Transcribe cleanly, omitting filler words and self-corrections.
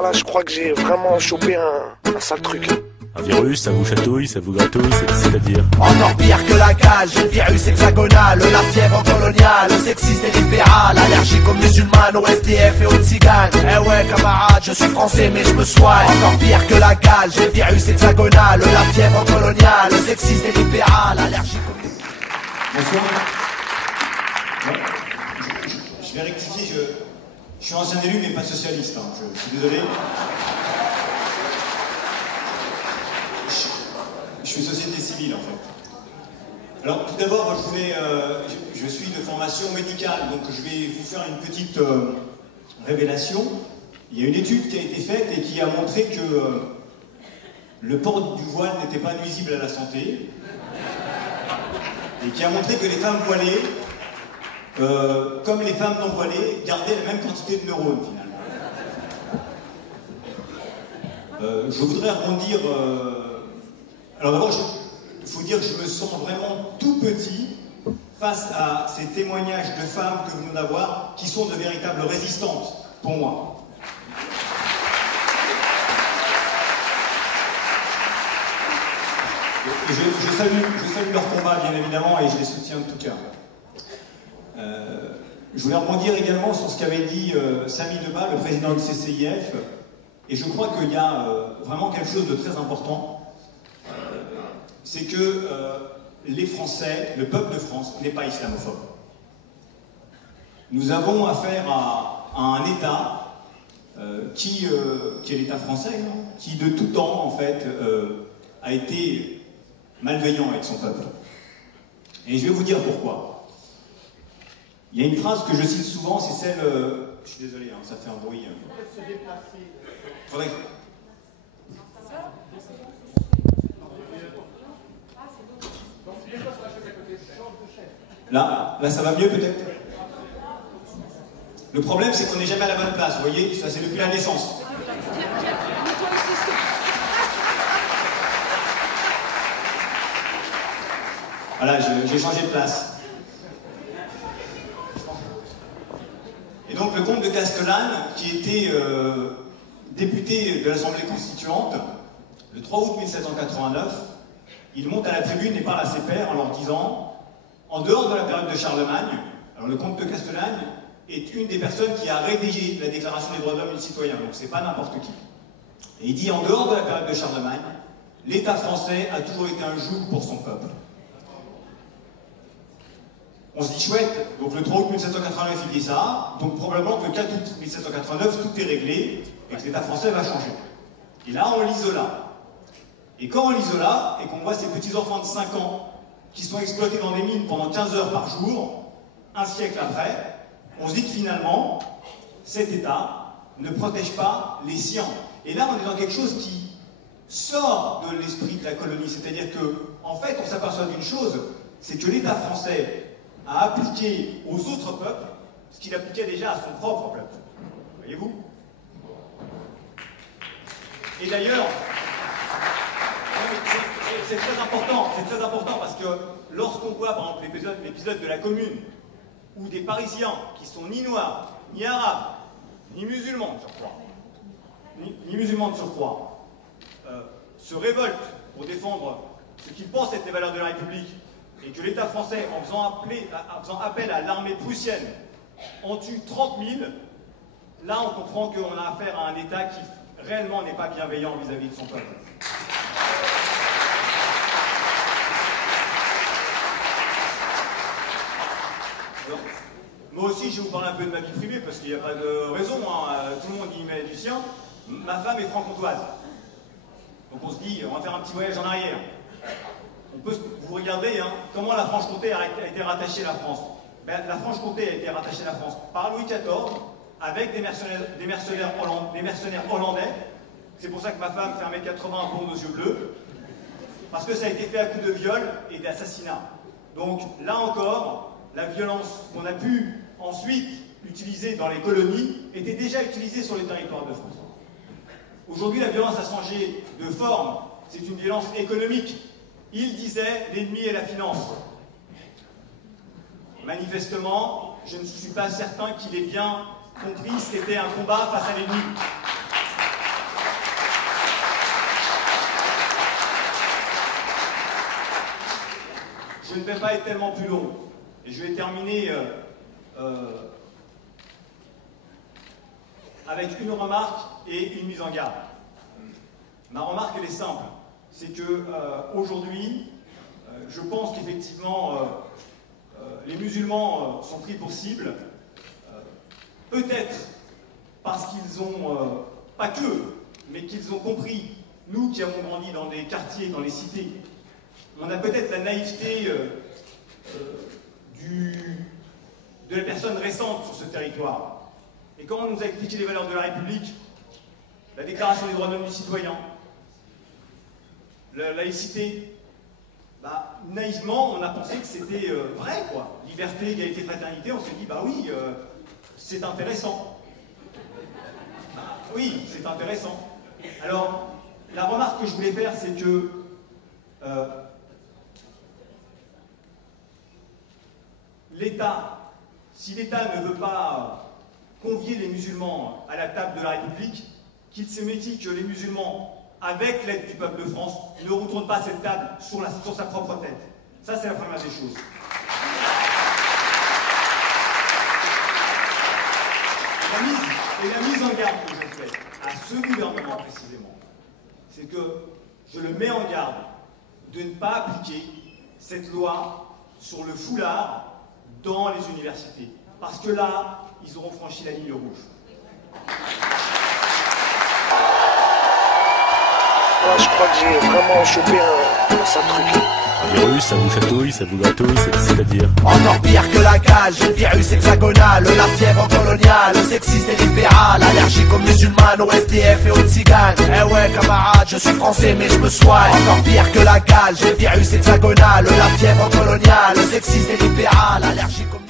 Là, je crois que j'ai vraiment chopé un sale truc. Un virus, ça vous chatouille, ça vous gratouille, c'est-à-dire Encore pire que la cage, le virus hexagonal, la fièvre coloniale, sexiste et libéral, allergique aux musulmanes, aux SDF et aux tziganes. Eh ouais camarade, je suis français mais je me soigne. Encore pire que la cage, le virus hexagonal, la fièvre coloniale, sexiste et libéral, allergique aux... Bonsoir. Ouais. Je vais rectifier, je suis ancien élu mais pas socialiste, hein. Je suis désolé. Je suis société civile en fait. Alors tout d'abord, je suis de formation médicale, donc je vais vous faire une petite révélation. Il y a une étude qui a été faite et qui a montré que le port du voile n'était pas nuisible à la santé, et qui a montré que les femmes voilées, comme les femmes non voilées, gardaient la même quantité de neurones finalement. Je voudrais rebondir. Alors d'abord, il faut dire que je me sens vraiment tout petit face à ces témoignages de femmes que vous venez d'avoir, qui sont de véritables résistantes pour moi. Et je salue leur combat, bien évidemment, et je les soutiens de tout cœur. Je voulais rebondir également sur ce qu'avait dit Samy Debat, le président du CCIF, et je crois qu'il y a vraiment quelque chose de très important. C'est que les Français, le peuple de France, n'est pas islamophobe. Nous avons affaire à un État qui est l'État français, hein, qui de tout temps, en fait, a été malveillant avec son peuple. Et je vais vous dire pourquoi. Il y a une phrase que je cite souvent, c'est celle... je suis désolé, hein, ça fait un bruit. Faudrait... Là, ça va mieux peut-être. Le problème, c'est qu'on n'est jamais à la bonne place, vous voyez. Ça, c'est depuis la naissance. Voilà, j'ai changé de place. Et donc, le comte de Castellane, qui était député de l'Assemblée constituante, le 3 août 1789, il monte à la tribune et parle à ses pairs en leur disant... En dehors de la période de Charlemagne, alors le comte de Castellane est une des personnes qui a rédigé la Déclaration des droits de l'homme et du citoyen, donc c'est pas n'importe qui. Et il dit, en dehors de la période de Charlemagne, l'État français a toujours été un joug pour son peuple. On se dit chouette, donc le 3 août 1789 il dit ça, donc probablement que le 4 août 1789 tout est réglé et que l'État français va changer. Et là on l'isola. Et quand on l'isola et qu'on voit ces petits enfants de 5 ans qui sont exploités dans des mines pendant 15 heures par jour, un siècle après, on se dit que finalement, cet État ne protège pas les siens. Et là, on est dans quelque chose qui sort de l'esprit de la colonie. C'est-à-dire que, en fait, on s'aperçoit d'une chose, c'est que l'État français a appliqué aux autres peuples ce qu'il appliquait déjà à son propre peuple. Voyez-vous? Et d'ailleurs, c'est très important parce que lorsqu'on voit par exemple l'épisode de la Commune où des Parisiens qui sont ni noirs, ni arabes, ni musulmans de surcroît, ni musulmans de surcroît, se révoltent pour défendre ce qu'ils pensent être les valeurs de la République et que l'État français, en faisant appel à l'armée prussienne, en tue 30 000, là on comprend qu'on a affaire à un État qui réellement n'est pas bienveillant vis-à-vis de son peuple. Alors, moi aussi, je vais vous parler un peu de ma vie privée, parce qu'il n'y a pas de raison, hein. Tout le monde y met du sien. Ma femme est franc-comtoise. Donc on se dit, on va faire un petit voyage en arrière. Vous regardez, hein, comment la Franche-Comté a été rattachée à la France. Ben, la Franche-Comté a été rattachée à la France par Louis XIV, avec des mercenaires hollandais. C'est pour ça que ma femme fait 1m80 blonde aux yeux bleus. Parce que ça a été fait à coups de viol et d'assassinat. Donc là encore, la violence qu'on a pu ensuite utiliser dans les colonies était déjà utilisée sur les territoires de France. Aujourd'hui, la violence a changé de forme. C'est une violence économique. Il disait l'ennemi est la finance. Manifestement, je ne suis pas certain qu'il ait bien compris ce qu'était un combat face à l'ennemi. vais pas être tellement plus long. Et je vais terminer avec une remarque et une mise en garde. Ma remarque, elle est simple. C'est que aujourd'hui, je pense qu'effectivement, les musulmans sont pris pour cible. Peut-être parce qu'ils ont, pas que, mais qu'ils ont compris, nous qui avons grandi dans des quartiers, dans les cités, on a peut-être la naïveté de la personne récente sur ce territoire. Et quand on nous a expliqué les valeurs de la République, la Déclaration des droits de l'homme du citoyen, la laïcité, bah, naïvement, on a pensé que c'était vrai, quoi. Liberté, égalité, fraternité, on s'est dit, bah oui, c'est intéressant. Bah, oui, c'est intéressant. Alors, la remarque que je voulais faire, c'est que l'État, si l'État ne veut pas convier les musulmans à la table de la République, qu'il se méfie que les musulmans, avec l'aide du peuple de France, ne retournent pas à cette table sur sa propre tête. Ça, c'est la première des choses. La mise en garde que je fais à ce gouvernement précisément, c'est que je le mets en garde de ne pas appliquer cette loi sur le foulard dans les universités. Parce que là, ils auront franchi la ligne rouge. Ouais, je crois que j'ai vraiment chopé un sale truc. Un virus, ça vous chatouille, ça vous gratouille, c'est-à-dire? Encore pire que la cage, j'ai le virus hexagonal, la fièvre coloniale, sexiste et libéral, allergique aux musulmanes, aux SDF et aux tziganes. Eh ouais camarade, je suis français mais je me soigne. Encore pire que la cage, j'ai le virus hexagonal, la fièvre coloniale, sexiste et libéral, allergique aux